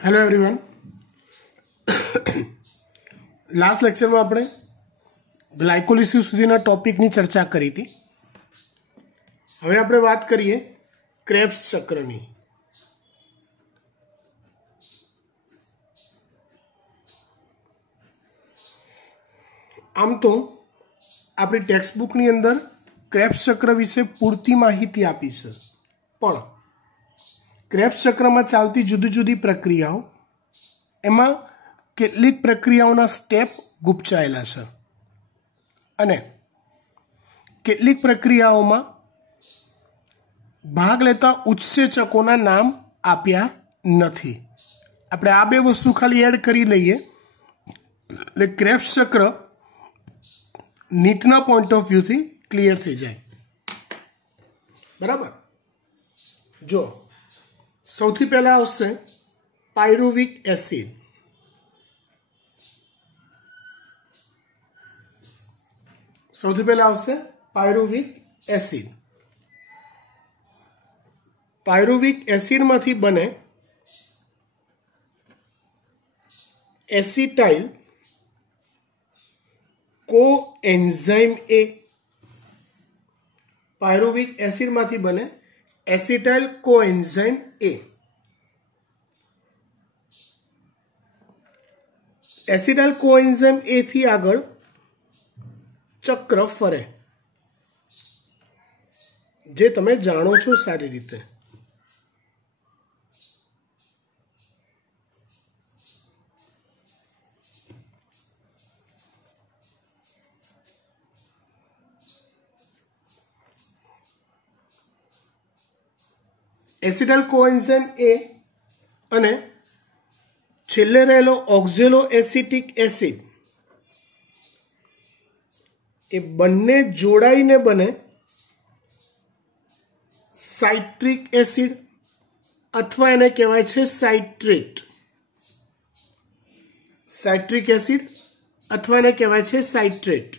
Hello everyone. Last lecture में આપણે glycolysis સુધીના ટોપિકની ચર્ચા કરી હતી। હવે આપણે વાત કરીએ ક્રેબ્સ ચક્રની। આમ તો આપણી ટેક્સ્ટ બુકની અંદર ક્રેબ્સ ચક્ર વિશે પૂરતી માહિતી આપી છે, પણ ક્રેબ્સ ચક્રમાં ચાલતી જુદી જુદી પ્રક્રિયાઓ, એમાં કેટલીક પ્રક્રિયાઓના સ્ટેપ ગુપચાયેલા છે અને કેટલીક પ્રક્રિયાઓમાં ભાગ લેતા ઉત્સેચકોના નામ આપ્યા નથી। આપણે આ બે વસ્તુ ખાલી એડ કરી લઈએ એટલે ક્રેબ્સ ચક્ર નીટના પોઈન્ટ ઓફ વ્યૂથી ક્લિયર થઈ જાય। બરાબર। જો સૌથી પહેલા આવશે પાયરુવિક એસિડ। સૌથી પહેલા આવશે પાયરુવિક એસિડ। પાયરુવિક એસિડમાંથી બને એસિટાઇલ કોએન્ઝાઇમ એ। પાયરુવિક એસિડમાંથી બને એસિટાઇલ કોએન્ઝાઇમ એ। એસિટાઇલ કોએન્ઝાઇમ એ થી આગળ ચક્ર ફરે, જે તમે જાણો છો સારી રીતે। એસિટાઇલ કોએન્ઝાઇમ એ અને છેલ્લે રહેલો ઓક્ઝેલો એસિટિક એસિડ એ બંને જોડાઈને બને સાઇટ્રિક એસિડ અથવા એને કહેવાય છે સાઇટ્રેટ। સાઇટ્રિક એસિડ અથવા એને કહેવાય છે સાઇટ્રેટ।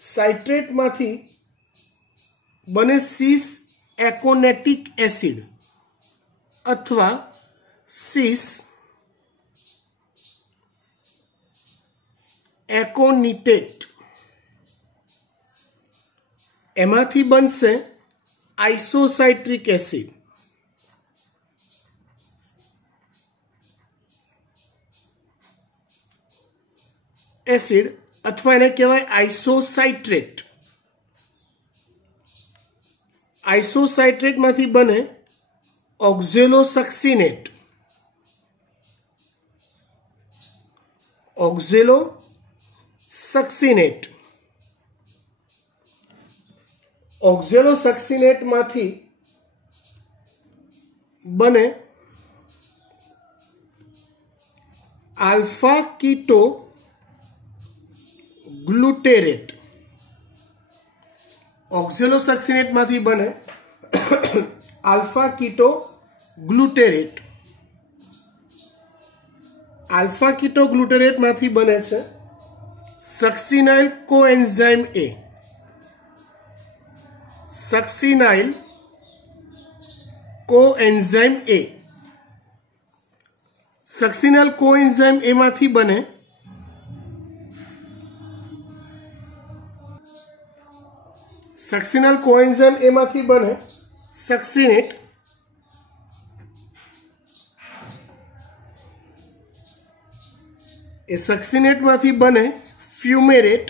સાઇટ્રેટમાંથી બને સિસ એકોનેટિક એસિડ અથવા સિસ એકોનિટેટ। એમાંથી બનશે આઇસોસાઇટ્રિક એસિડ। અથવા એને કહેવાય આઇસોસાઇટ્રેટ। આઇસોસાઇટ્રેટમાંથી બને ઓક્ઝેલોસક્સિનેટ। ઓક્ઝેલોસક્સિનેટ। ઓક્ઝેલોસક્સિનેટમાંથી બને આલ્ફા કીટો ગ્લુટેરેટ। ઓક્ઝેલોસક્સિનેટમાંથી બને આલ્ફા કીટો ગ્લુટેરેટ। આલ્ફા કીટો ગ્લુટેરેટમાંથી બને છે સક્સિનાઇલ કોએન્ઝાઇમ એ। સક્સિનાઇલ કોએન્ઝાઇમ એ। સક્સિનાઇલ કોએન્ઝાઇમ એમાંથી બને સક્સિનાઇલ કોએન્ઝાઇમ એમાંથી બને સક્સિનેટ। એ સક્સિનેટમાંથી બને ફ્યુમેરેટ।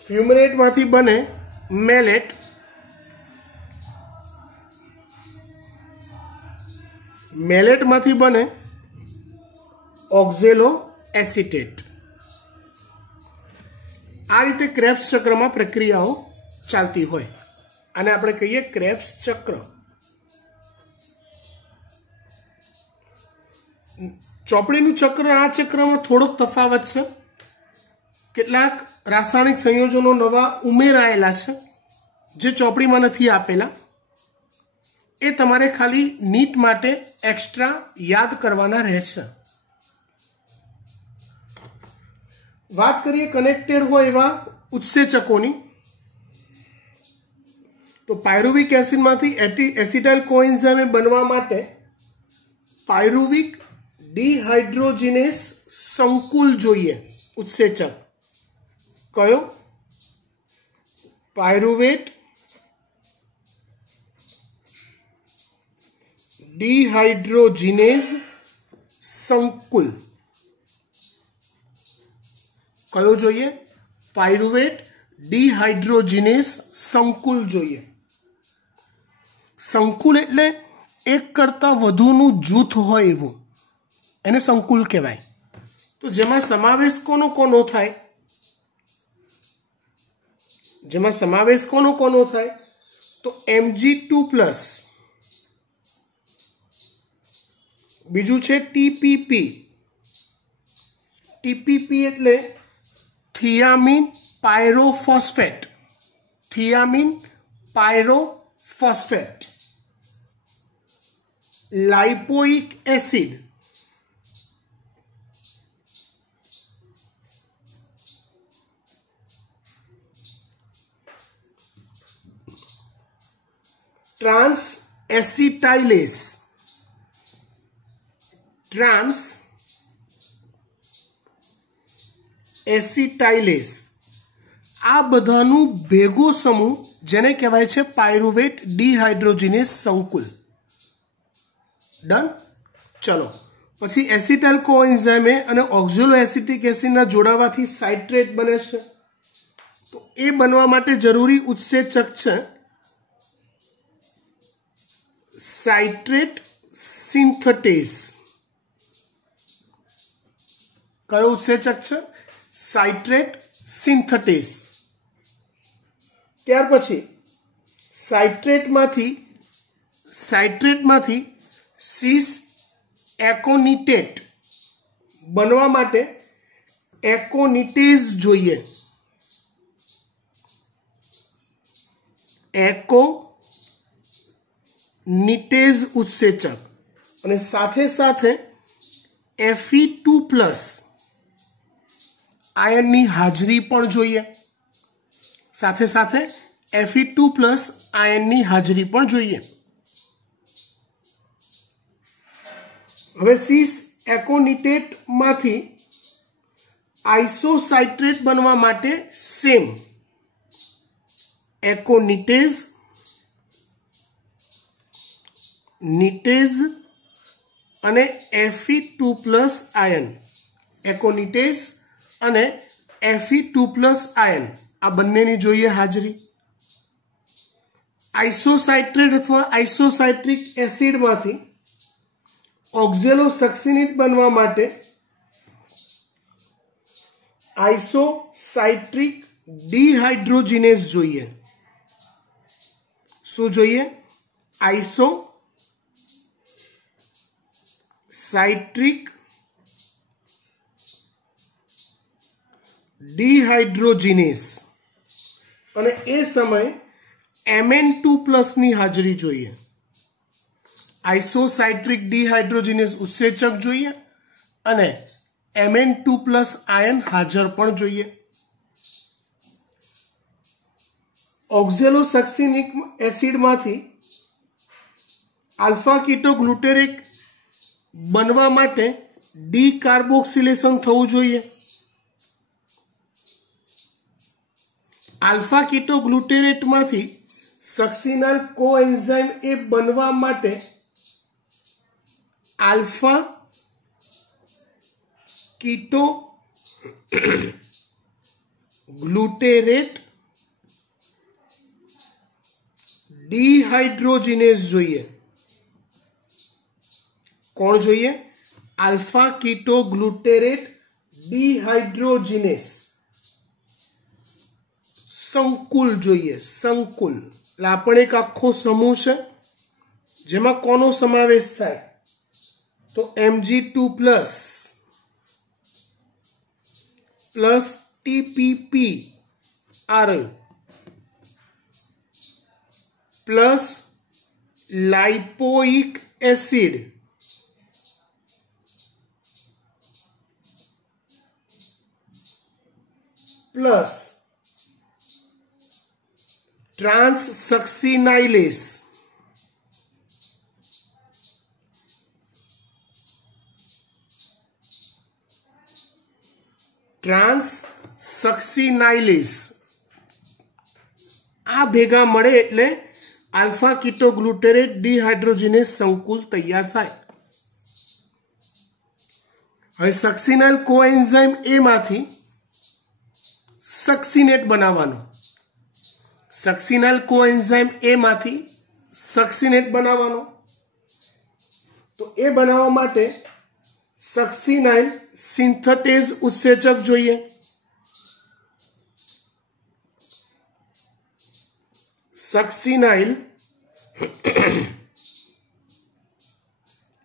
ફ્યુમેરેટમાંથી બને મેલેટ। મેલેટમાંથી બને ઓક્ઝેલો એસિટેટ। આ રીતે ક્રેબ્સ ચક્રમાં પ્રક્રિયાઓ ચાલતી હોય અને આપણે કહીએ ક્રેબ્સ ચક્ર। ચોપડીનું ચક્ર આ ચક્રમાં થોડોક તફાવત છે। કેટલાક રાસાયણિક સંયોજનો નવા ઉમેરાયેલા છે જે ચોપડીમાં નથી આપેલા। એ તમારે ખાલી નીટ માટે એક્સ્ટ્રા યાદ કરવાના રહેશે। વાત કરીએ કનેક્ટેડ હોય એવા उत्सेचकोनी। तो पायरुविक एसिड मांथी एसिटाइल कोएंजाइम बनवा माटे पायरुविक डिहाइड्रोजिनेस संकुल जोईए उत्सेचक कयो पायरुवेट डिहाइड्रोजिनेस संकुल कयो जोईए पायरुवेट डिहाइड्रोजिनेस संकुल जोईए संकुल एटले एक करता वधुनु जूथ होय एवुं एने संकुल कहेवाय तो जेमां समावेश कोनो कोनो थाय जेमां समावेश कोनो कोनो थाय तो Mg2+ बीजू छे TPP TPP एटले thiamine pyrophosphate thiamine pyrophosphate lipoic acid transacetylase transacetylase आ बधानु भेगो समूह जेने कहेवाय छे पायरुवेट डिहाइड्रोजिनेस संकुल डन चलो पछी एसिटाइल कोएंजाइम अने ऑक्ઝેલો एसिटिक एसिड ना जोड़ावाथी साइट्रेट बने छे तो ए बनवा माटे जरूरी उत्सेचक छे साइट्रेट सिंथेटेस कयो उत्सेचक छे साइट्रेट सिंथेटेस त्यार पछी साइट्रेट माथी सीस एकोनिटेट बनवा माटे एकोनिटेज जोईए एकोनिटेज उत्सेचक अने साथे साथे Fe2+ आयन नी हाजरी पण जोईए साथे साथे Fe2+ आयन नी हाजरी पण जोईए हवे सीस एकोनिटेट मांथी आइसोसाइट्रेट बनवा माटे सेम एकोनिटेज निटेज अने Fe2+ आयन एकोनिटेज अने Fe2+ आयन आ बंनेनी जोईए हाजरी आइसोसाइट्रेट अथवा आइसोसाइट्रिक एसिड मांथी ऑक्ઝેલો सक्सिनेट बनवा माटे आइसोसाइट्रिक डिहाइड्रोजिनेस जोईए शू जोईए आइसोसाइट्रिक डिहाइड्रोजिनेस अने ए समय Mn2+ नी हाजरी जोईए आइसोसाइट्रिक डिहाइड्रोजिनेस उत्सेचक जोईए अने Mn2+ आयन हाजर पण जोईए ऑक्ઝેલો सक्सिनिक एसिड मांथी अल्फा कीटो ग्लूटेरिक बनवा माटे डीकार्बोक्सिलेशन थवुं जोईए अल्फा कीटो ग्लूटेरेट मांथी सक्सिनल कोएंजाइम ए बनवा माटे अल्फा कीटो ग्लूटेरेट डिहाइड्रोजिनेस जोईए कौन जोईए अल्फा कीटो ग्लूटेरेट डिहाइड्रोजिनेस संकुल जोईए संकुल એટલે આપણે એક આખો સમૂહ છે જેમાં કોનો સમાવેશ થાય તો Mg2+ પ્લસ TPP આ રહ્યું પ્લસ લાઇપોઇક એસિડ प्लस ट्रांससक्सिनाइलेस, ट्रांससक्सिनाइलेस आ भेगा मळे एटले आल्फा कीटोग्लूटेरेट डिहाइड्रोजिनेस संकुल तैयार थाय। हवे सक्सिनाइल कोएंजाइम ए मांथी सक्सिनेट बनाववानो, सक्सिनाइल कोएंजाइम ए मांथी सक्सिनेट बनाववानो। तो ए बनाववा माटे सक्सिनाइल सिंथेटेज उत्सेचक जोईए। सक्सिनाइल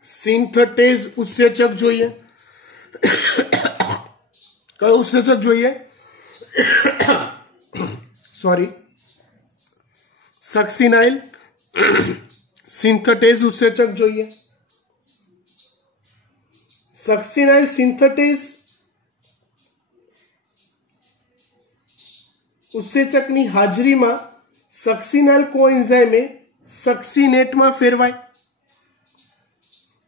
सिंथेटेज उत्सेचक जोईए। कयो उत्सेचक जोईए? सॉरी, सक्सिनाइल सिंथेटेज उत्सेचक जोईए। सक्सिनाइल सिंथेटेज उत्सेचकनी हाजरी में सक्सिनाइल कोएंजाइम सक्सिनेट में फेरवाय।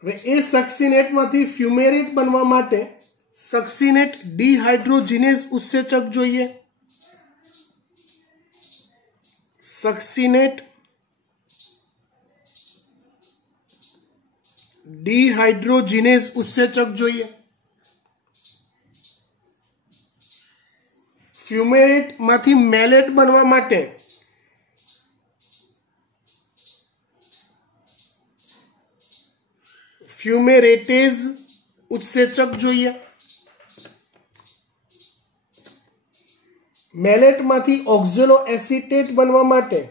हवे ए सक्सिनेट मांथी फ्यूमेरेट बनवा माटे सक्सिनेट डिहाइड्रोजिनेज उत्सेचक जोईए। सक्सिनेट डिहाइड्रोजिनेज उत्सेचक जोईए। फ्यूमेरेट मांथी मेलेट बनवा माटे फ्यूमेरेटेज उत्सेचक जोईए। मेलेट मांथी ऑक्जेलो एसीटेट बनवा माटे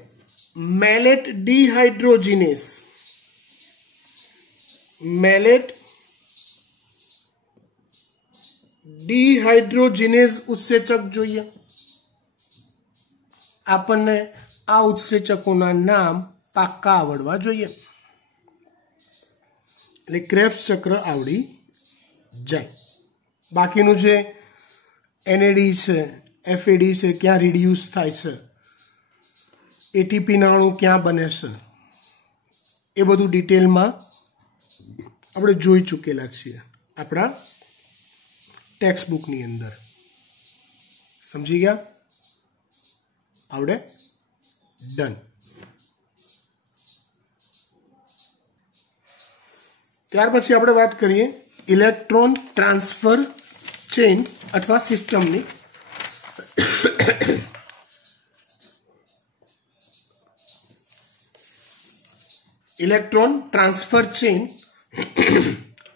मेलेट डिहाइड्रोजिनेस, मेलेट डिहाइड्रोजिनेज उत्सेचक जोईए। आपने आ उत्सेचकोना नाम पाक्का आवडवा जोईए એટલે ક્રેબ્સ ચક્ર આવડી જાય। બાકીનું જે એનએડી છે, એફએડી છે, ક્યાં રિડ્યુસ થાય છે, એટીપીના અણુ ક્યાં બને છે, એ બધું ડિટેલમાં આપણે જોઈ ચૂકેલા છીએ આપણા ટેક્સ્ટ બુકની અંદર। સમજી ગયા? આવડે? ડન। ત્યાર પછી આપણે વાત કરીએ ઇલેક્ટ્રોન ટ્રાન્સફર ચેઇન અથવા સિસ્ટમની। ઇલેક્ટ્રોન ટ્રાન્સફર ચેઇન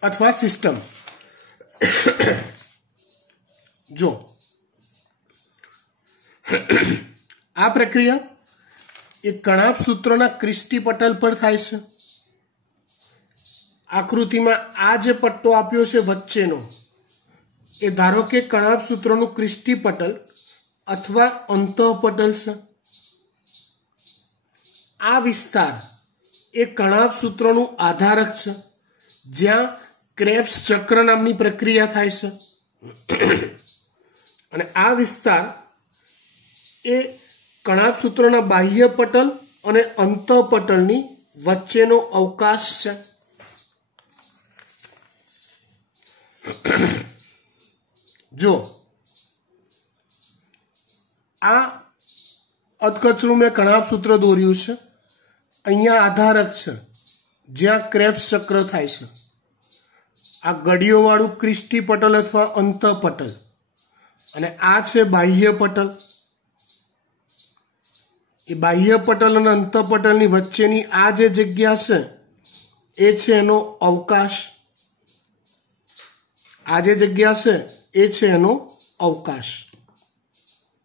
અથવા સિસ્ટમ જો આ પ્રક્રિયા એક કણાભ સૂત્રના ક્રિસ્ટી પટલ પર થાય છે। आकृति में आज पट्टो आप्यो छे वच्चेनो ए धारो के कणाभ सूत्रनु क्रिस्टी पटल अथवा अंतःपटल छे। आ विस्तार ए कणाभ सूत्रनु आधारक छे ज्यां क्रेब्स चक्र नामनी प्रक्रिया थाय छे अने आ विस्तार ए कणाभ सूत्रना बाह्य पटल अने अंतःपटलनी वच्चेनो अवकाश छे। जो आ अधकचरू में कणाभ सूत्र दोर्यु छे, अहींया आधारक छे ज्यां क्रेब्स चक्र थाय छे। आ गडियोवाळुं क्रिस्टी पटल अथवा अंतःपटल अने आ छे बाह्य पटल। ए बाह्य पटल अने अंतःपटलनी वच्चेनी आ जे जग्या छे ए छे एनो अवकाश। आज जग्या से ए छे एनो अवकाश।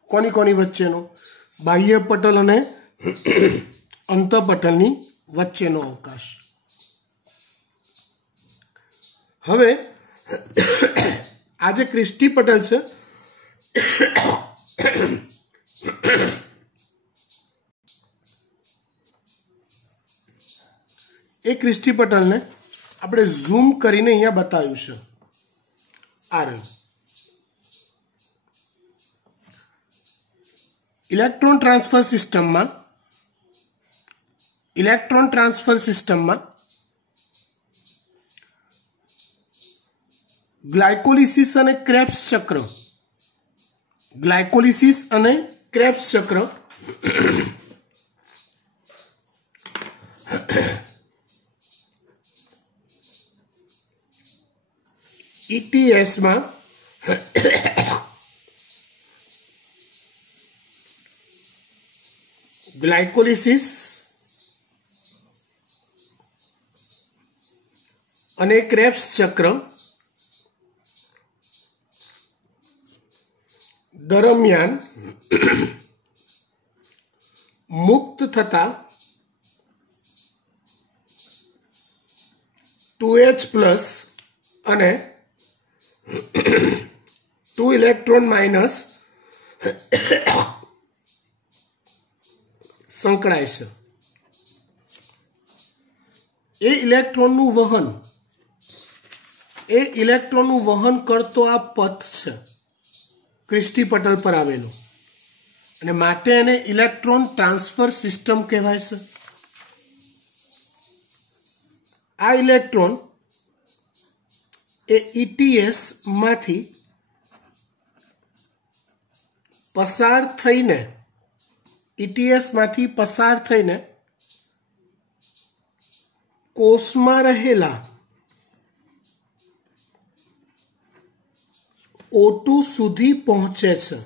कोनी कोनी वच्चेनो? बाह्य पटल अने अंतःपटलनी वच्चेनो अवकाश। हवे आज क्रिस्टी पटल छे ए क्रिस्टी पटल ने आपणे झूम करीने अहींया बताव्युं छे। आ रही इलेक्ट्रॉन ट्रांसफर सिस्टम में ग्लाइकोलिसिस અને क्रेब्स चक्र ETS में ग्लाइकोलिसिस અને ક્રેબ્સ ચક્ર दरमियान मुक्त थता 2H प्लस अने 2 इलेक्ट्रॉन माइनस संकळाय छे। ए इलेक्ट्रॉन नु वहन करतो आ पथ छे क्रिस्टी पटल पर आवेलो અને માટે એને ઇલેક્ટ્રોન ટ્રાન્સફર સિસ્ટમ કહેવાય છે। આ ઇલેક્ટ્રોન એ ETS માંથી પસાર થઈને કોષમાં રહેલા O2 સુધી પહોંચે છે।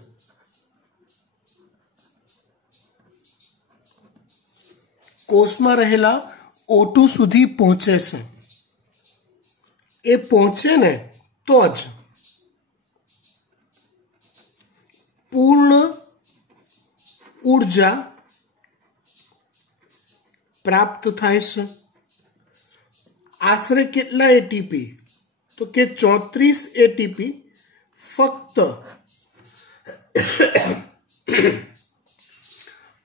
કોષમાં રહેલા O2 સુધી પહોંચે છે। એ પહોંચે ને તો જ પૂર્ણ ઊર્જા પ્રાપ્ત થાય છે। આશરે કેટલા ATP? તો કે 34 ATP फक्त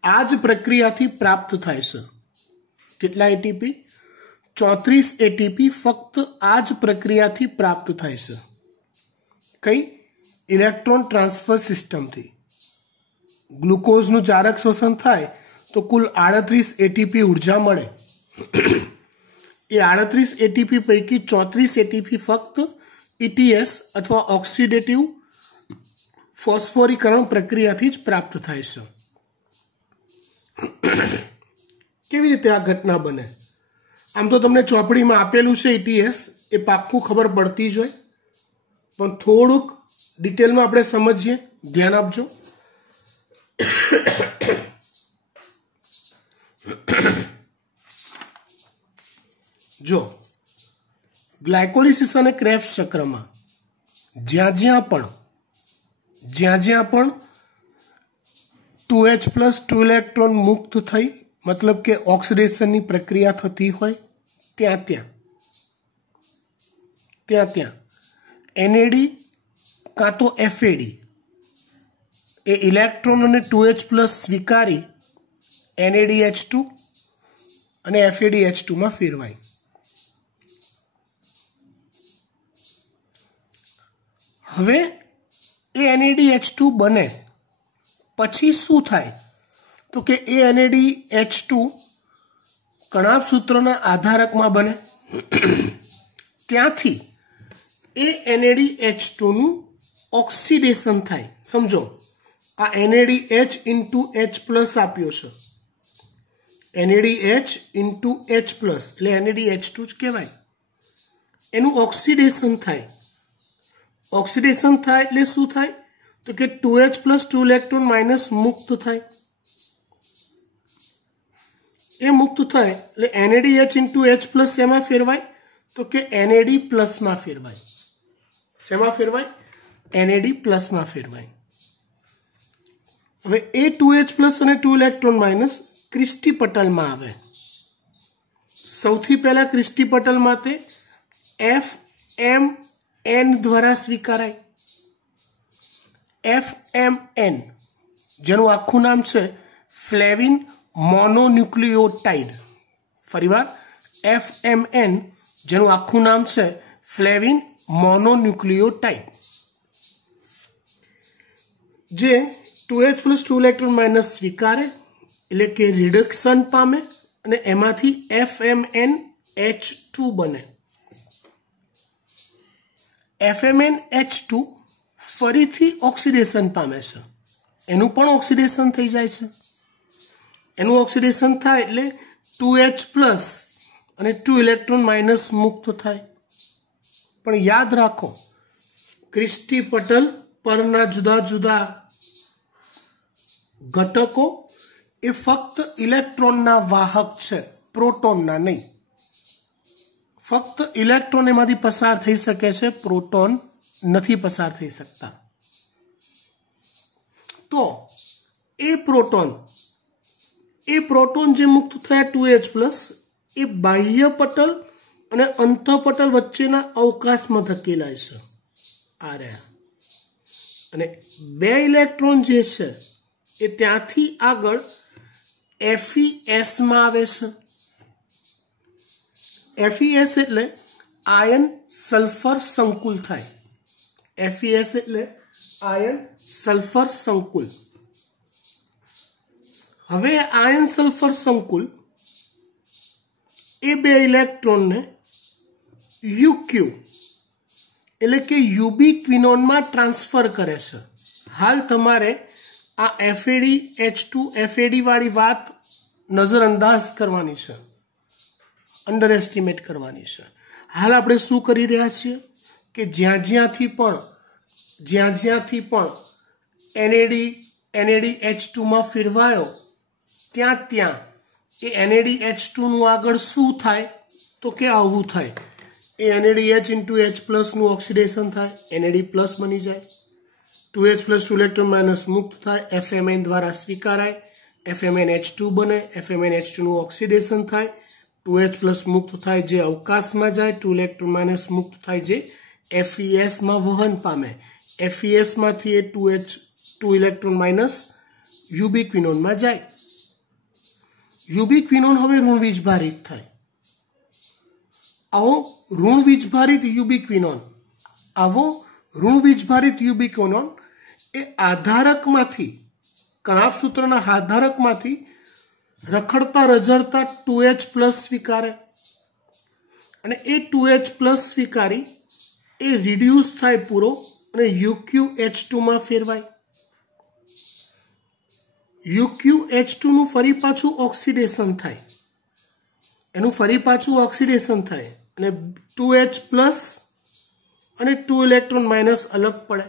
आज प्रक्रिया थी प्राप्त थाय छे। कितना एटीपी? 34 एटीपी फक्त आज प्रक्रिया थी प्राप्त थाय छे। कई? इलेक्ट्रॉन ट्रांसफर सिस्टम थी। ग्लूकोज नु चारक शोषण थाय तो कुल 38 एटीपी ऊर्जा मळे। ये 38 एटीपी पैकी 34 एटीपी फक्त ETS अथवा ऑक्सिडेटिव फॉस्फोरीकरण प्रक्रिया थी ज प्राप्त थाय छे। केवी रीते आ घटना बने? आम तो तमने चोपड़ी में आपेलू छे ETS ए पाक्कू खबर पड़ती ज होय, पण थोड़ुंक डिटेल में आपणे समझीए, ध्यान आपजो। जो ग्लाइकोलिसिस અને ક્રેબ્સ ચક્રમાં જ્યાં પણ 2H प्लस 2 इलेक्ट्रॉन मुक्त थई मतलब के ऑक्सिडेशन की प्रक्रिया थती होय ત્યાં NAD का तो FAD ए इलेक्ट्रॉन અને 2H प्लस स्वीकारी NADH2 અને FADH2 में फेरवाय। હવે એ NADH2 બને પછી શું થાય? તો કે એ NADH2 કણાભ સૂત્રના આધારકમાં બને। ત્યાંથી એ NADH2 નું ઓક્સિડેશન થાય। સમજો આ NADH into H પ્લસ આપ્યો છે, NADH into H પ્લસ એટલે NADH2 જ કહેવાય। એનું ઓક્સિડેશન થાય। ऑक्सीडेशन थाय એટલે શું થાય? તો કે 2H प्लस 2 इलेक्ट्रॉन माइनस मुक्त थाय। ए मुक्त थाय એટલે NADH into H प्लस શેમાં ફેરવાય? તો કે NAD प्लस માં ફેરવાય। શેમાં ફેરવાય? NAD प्लस માં ફેરવાય। હવે એ 2H प्लस અને 2 इलेक्ट्रॉन माइनस ક્રિસ્ટી પટલમાં આવે। સૌથી પહેલા ક્રિસ્ટી પટલ માટે FMN द्वारा स्वीकाराय। FMN જેનું આખું નામ છે ફ્લેવિન મોનોન્યુક્લિયોટાઇડ। ફરીવાર FMN જેનું આખું નામ છે ફ્લેવિન મોનોન્યુક્લિયોટાઇડ, જે 2H પ્લસ 2 ઇલેક્ટ્રોન માઇનસ સ્વીકારે એટલે કે રિડક્શન પામે અને એમાંથી FMnH2 બને. FMnH2 ફરીથી ઓક્સિડેશન પામે છે, એનું પણ ઓક્સિડેશન થઈ જાય છે. એનું ઓક્સિડેશન થાય એટલે 2H પ્લસ અને 2 ઇલેક્ટ્રોન માઇનસ મુક્ત થાય. પણ યાદ રાખો, ક્રિસ્ટી પટલ પરના જુદા જુદા ઘટકો એ ફક્ત ઇલેક્ટ્રોનના વાહક છે, પ્રોટોનના નહીં. ફક્ત ઇલેક્ટ્રોન એમાંથી પસાર થઈ શકે છે, પ્રોટોન નથી પસાર થઈ શકતા. તો એ પ્રોટોન જે મુક્ત થયા 2H પ્લસ એ બાહ્ય પટલ અને અંતઃપટલ વચ્ચેના અવકાશમાં ધકેલાય છે, આ રહ્યા. અને 2 ઇલેક્ટ્રોન જે છે એ ત્યાંથી આગળ FeS માં આવે છે. FeS એટલે આયન સલ્ફર સંકુલ થાય. FeS એટલે આયન સલ્ફર સંકુલ. હવે આયન સલ્ફર સંકુલ એ 2 ઇલેક્ટ્રોનને UQ એટલે કે યુબિક્વિનોનમાં ટ્રાન્સફર કરે છે. હાલ તમારે આ FADH2 FAD વાળી વાત નજરઅંદાજ કરવાની છે, અંડર એસ્ટિમેટ કરવાની છે. હાલ આપણે શું કરી રહ્યા છીએ કે જ્યાં જ્યાંથી પણ NADH2 માં ફેરવાયો ત્યાં એ NADH2 નું આગળ શું થાય તો કે આવું થાય. એ NADH into H પ્લસ નું ઓક્સિડેશન થાય, NAD પ્લસ બની જાય. 2H પ્લસ 2 ઇલેક્ટ્રોન માઇનસ મુક્ત થાય, FMN દ્વારા સ્વીકારાય, FMnH2 બને, FMnH2 નું ઓક્સિડેશન થાય, 2H પ્લસ મુક્ત થાય જે અવકાશમાં જાય, 2 ઇલેક્ટ્રોન માઇનસ મુક્ત થાય જે FeS માં વહન પામે. FeS માંથી એ 2 ઇલેક્ટ્રોન માઇનસ યુબિક્વિનોનમાં જાય. યુબિક્વિનોન હવે ઋણ વીજભારિત થાય. આવો ઋણ વીજભારિત યુબિક્વિનોન એ આધારકમાંથી, કણાભસૂત્રના આધારકમાંથી રખડતા રઝળતા 2H પ્લસ સ્વીકારે અને એ 2H પ્લસ સ્વીકારી એ રિડ્યુસ થાય પૂરો અને UQH2 માં ફેરવાય. UQH2 નું ફરી પાછું ઓક્સિડેશન થાય, અને 2H પ્લસ અને 2 ઇલેક્ટ્રોન માઇનસ અલગ પડે.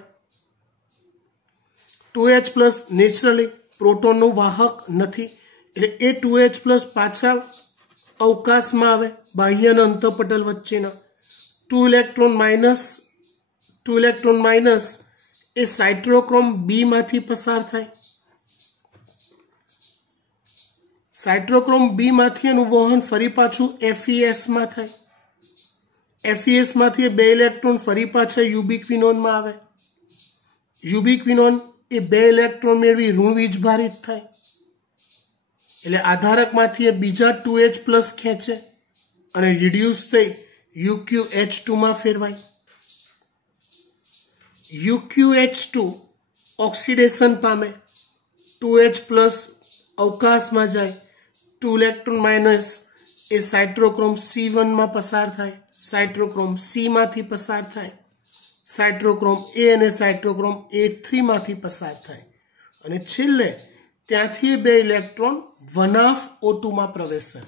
2H પ્લસ નેચરલી પ્રોટોનનો વાહક નથી એટલે એ 2H પ્લસ પાછા અવકાશમાં આવે, બાહ્ય અને અંતઃપટલ વચ્ચેના. 2 ઇલેક્ટ્રોન માઇનસ એ સાઇટ્રોક્રોમ બી માંથી પસાર થાય. સાઇટ્રોક્રોમ બી માંથી એનું વહન ફરી પાછું FeS માં થાય. FeS માંથી 2 ઇલેક્ટ્રોન ફરી પાછા યુબિક્વિનોનમાં આવે. યુબિક્વિનોન એ 2 ઇલેક્ટ્રોન મેળવી ઋણ વીજભારિત થાય એટલે આધારકમાંથી એ બીજા 2H પ્લસ ખેંચે અને રિડ્યુસ થઈ UQH2 માં ફેરવાય. UQH2 ઓક્સિડેશન પામે, 2H પ્લસ અવકાશમાં જાય, 2 ઇલેક્ટ્રોન માઇનસ એ સાઇટ્રોક્રોમ C1 માં પસાર થાય, સાઇટ્રોક્રોમ C માંથી પસાર થાય, સાઇટ્રોક્રોમ A અને સાઇટ્રોક્રોમ A3 માંથી પસાર થાય અને છેલ્લે ત્યાંથી 2 ઇલેક્ટ્રોન 1O2 માં પ્રવેશે.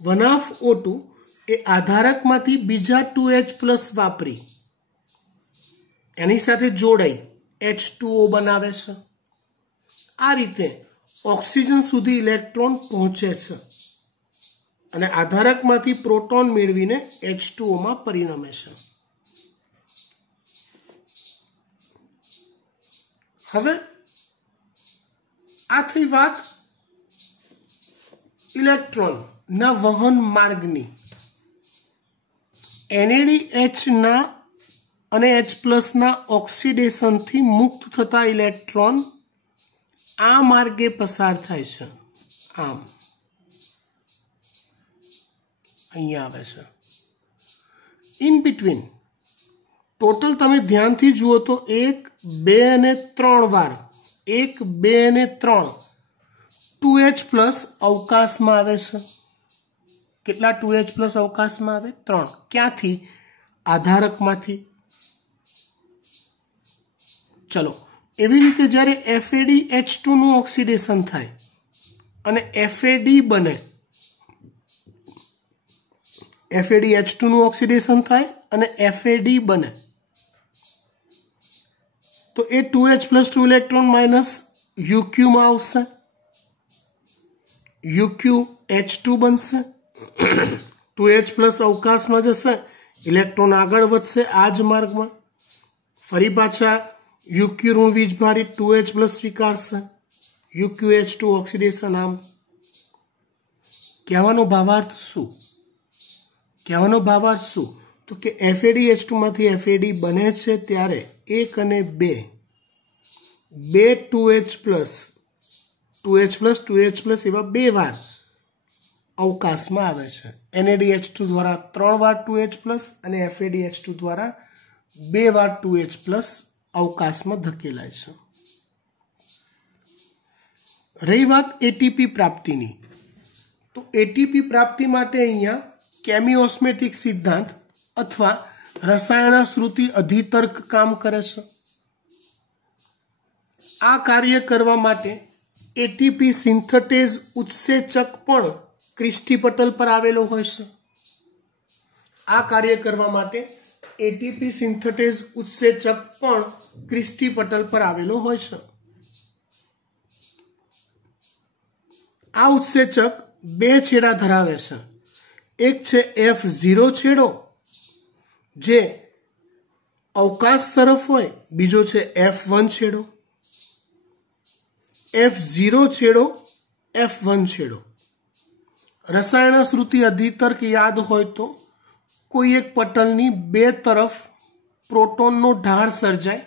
1O2 એ આધારકમાંથી બીજા 2H પ્લસ વાપરી એની સાથે જોડાઈ H2O બનાવે છે. આ રીતે ઓક્સિજન સુધી ઇલેક્ટ્રોન પહોંચે છે અને આધારકમાંથી પ્રોટોન મેળવીને H2O માં પરિણમે છે. હવે આ થઈ વાત ઇલેક્ટ્રોન ના વહન માર્ગની. NADH ના અને H પ્લસ ના ઓક્સિડેશનથી મુક્ત થતા ઇલેક્ટ્રોન આ માર્ગે પસાર થાય છે, આમ અહીંયા આવે છે. इन बिटवीन टोटल तमे ध्यानथी जुओ तो 1, 2 અને 3 વાર 1, 2 અને 3 2H प्लस अवकाश में आवे छे। કેટલા 2H प्लस अवकाश में आवे? 3। क्यांथी? आधारक मांथी। चलो एवी रीते ज्यारे FADH2 નું ઓક્સિડેશન થાય અને FAD બને, FADH2 નું ઓક્સિડેશન થાય અને FAD બને तो ए 2H plus 2 electron minus UQ में आवशे, UQH2 बनशे, 2H प्लस अवकाश में जशे, इलेक्ट्रॉन आगळ वधशे आज मार्ग में, फरी पाछा UQ ऋण वीजभारी 2H प्लस स्वीकारशे, UQH2 ऑक्सिडेशन। आम कहेवानो भावार्थ शुं? कहेवानो भावार्थ शुं तो कि FADH2 मांथी FAD बने छे त्यारे 1 અને 2 2H प्लस एवा 2 વાર अवकाश में आवे छे। NADH2 द्वारा 3 વાર 2H प्लस અને FADH2 द्वारा 2 વાર 2H प्लस अवकाश में धकेलाय छे। रही बात एटीपी प्राप्ति नी, तो एटीपी प्राप्ति माटे अहींया केमिओस्मेटिक सिद्धांत अथवा रसायणश्रुति अधितर्क काम करे छे। आ कार्य करवा माटे एटीपी सिंथेटेज उत्सेचक पण क्रिस्टी पटल पर आवेलो होय छे। आ कार्य करवा माटे एटीपी सिंथेटेज उत्सेचक पण क्रिस्टी पटल पर आवेलो होय छे। आ उत्सेचक 2 छेड़ा धरावे छे। एक छे F0 छेड़ो जे अवकाश तरफ होय, बीजो छे F1 छेड़ो। F0 छेड़ो, F1 छेड़ो। रसायण श्रुति अधितर्क याद होय तो कोई एक पटलनी 2 तरफ प्रोटोननो ढाळ सर्जाय,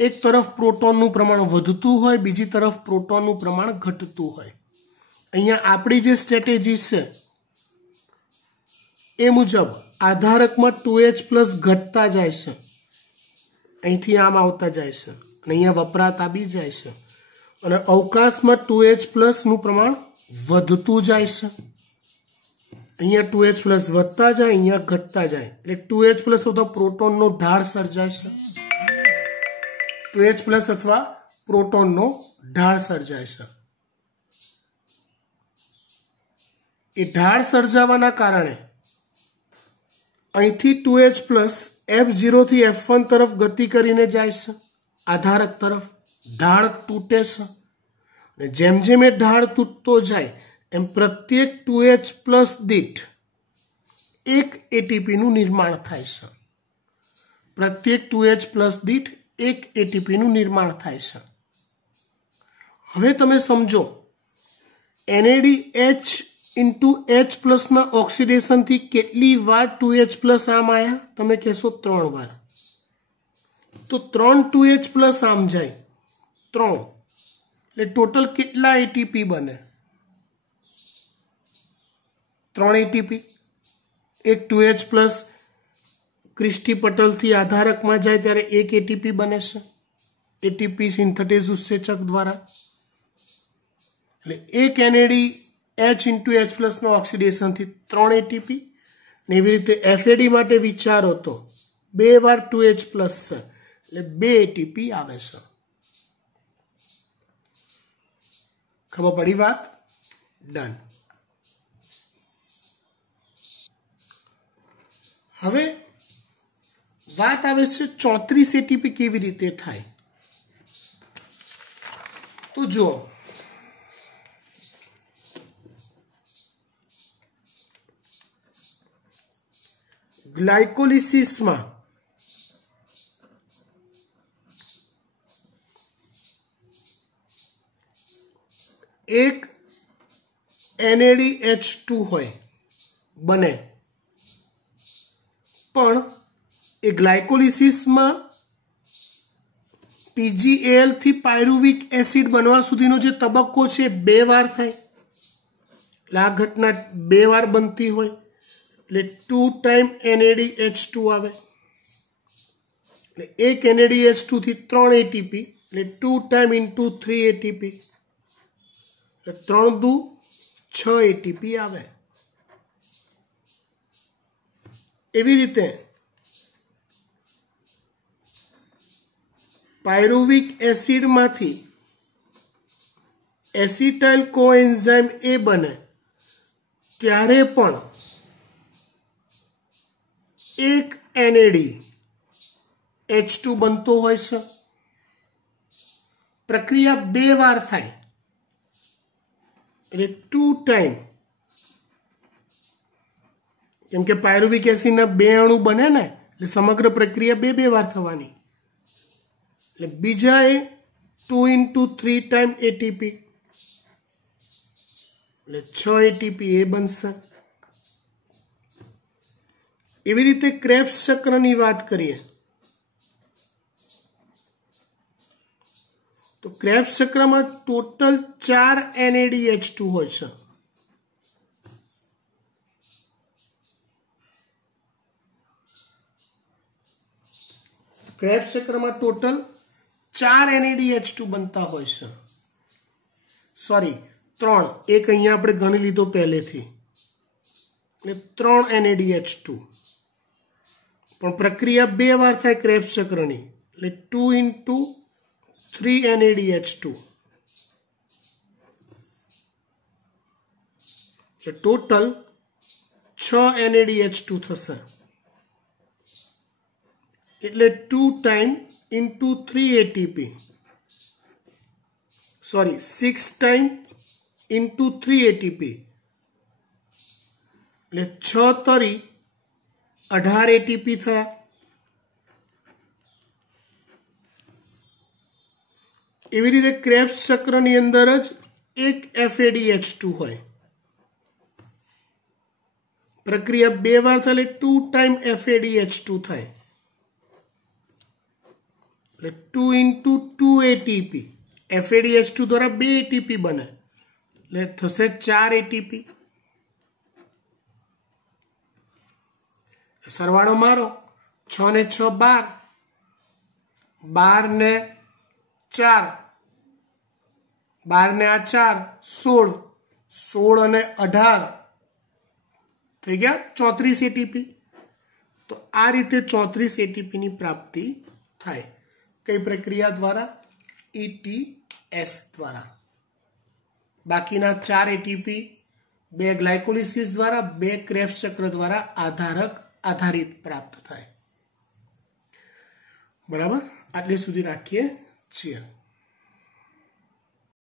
एक तरफ प्रोटोनનું प्रमाण વધતું હોય, બીજી तरफ प्रोटोनનું प्रमाण ઘટતું હોય। અહીંયા આપણી જે સ્ટ્રેટેજી છે એ મુજબ આધારકમાં 2H પ્લસ ઘટતા જાય છે, અહીંથી આમ આવતા જાય છે અને અહીંયા વપરાતા બી જાય છે અને અવકાશમાં 2H પ્લસનું પ્રમાણ વધતું જાય છે। અહીંયા 2H પ્લસ વધતા જાય, અહીંયા ઘટતા જાય, એટલે 2H પ્લસ અથવા પ્રોટોનનો ઢાળ સર્જાય છે। 2H પ્લસ અથવા પ્રોટોનનો ઢાળ સર્જાય છે। એ ઢાળ સર્જાવાના કારણે અહીંથી 2H प्लस F0 થી F1 तरफ गति करीने जाय छे, आधारक तरफ ढाळ तूटे छे। जेम जेम ए ढाळ तूटतो जाय एम प्रत्येक 2H प्लस दीठ एक एटीपी નું निर्माण थाय छे। प्रत्येक 2H प्लस दीठ एक एटीपी નું निर्माण थाय छे। हवे तमे समझो NADH इंटू H प्लस ना ऑक्सिडेशन थी केटली वार 2H प्लस आम आया? तमे कहो 3 वार। तो 3 2H प्लस आम जाए 3, એટલે टोटल केटला एटीपी बने? 3 एटीपी। एक 2H प्लस क्रिस्टी पटल थी आधारक में जाए त्यारे एक एटीपी बने छे, एटीपी सिंथेटेज उत्सेचक द्वारा। એટલે एक NADH into H plus no oxidation थी 3 एटीपी ने एवी रीते FAD माटे विचारो तो 2 વાર 2H प्लस छे એટલે 2 एटीपी आवे छे। खबर पड़ी बात? डन। हवे बात आवे छे 34 एटीपी केवी रीते थाय। तो जो ग्लाइकोलिसिस में एक NADH2 होय बने, पण ए ग्लाइकोलिसिस में PgAl थी पायरुविक एसिड बनवा सुधीनो जे तबक्को छे 2 વાર थाय। आ घटना 2 વાર बनती होय। એટલે 2 ટાઈમ NADH2 આવે, એટલે એક NADH2 થી 3 ATP, એટલે 2 ટાઈમ ઇન્ટુ 3 ATP, એટલે 3 દુ 6 ATP આવે। એવી રીતે પાયરુવિક એસિડમાંથી એસિટાઇલ કોએન્ઝાઇમ A બને ત્યારે પણ એક NADH2 બનતો હોય છે। પ્રક્રિયા 2 વાર થાય એટલે 2 ટાઈમ, કેમ કે પાયરુવિક એસિડના 2 અણુ બને ને, એટલે સમગ્ર પ્રક્રિયા 2 વાર થવાની, એટલે બીજા એ 2 ઇન્ટુ 3 ટાઈમ ATP, એટલે 6 ATP એ બનશે। એવી રીતે ક્રેબ્સ ચક્રની વાત કરીએ તો ક્રેબ્સ ચક્રમાં ટોટલ 4 NADH2 હોય છે। ક્રેબ્સ ચક્રમાં ટોટલ 4 NADH2 બનતા હોય છે, સોરી 3, એક અહીંયા આપણે ગણી લીધો પહેલેથી, એટલે 3 NADH2, પણ પ્રક્રિયા 2 વાર થાય ક્રેબ્સ ચક્રની, એટલે 2 ઇન્ટુ 3 NADH2, એટલે ટોટલ 6 NADH2 થશે, એટલે 2 time into 3 ATP, sorry 6 time into 3 ATP, એટલે 6 તરી 18 ATP થયા। એવી રીતે ક્રેબ્સ ચક્રની અંદર જ એક FADH2 હોય, પ્રક્રિયા 2 વાર થાય એટલે 2 ટાઈમ FADH2 થાય, એટલે 2 ઇન્ટુ 2 ATP, FADH2 દ્વારા 2 ATP બને, એટલે થશે 4 ATP। સરવાળો મારો, 6 ને 6 12, 12 ને 4, 12 ને આ 4 16, 16 અને 18 થઈ ગયા 34 ATP। તો આ રીતે 34 ATP ની પ્રાપ્તિ થાય, કઈ પ્રક્રિયા દ્વારા? ETS દ્વારા। બાકીના 4 ATP 2 ગ્લાયકોલિસિસ દ્વારા, 2 ક્રેબ્સ ચક્ર દ્વારા આધારિત પ્રાપ્ત થાય। બરાબર, આટલે સુધી રાખીએ છીએ।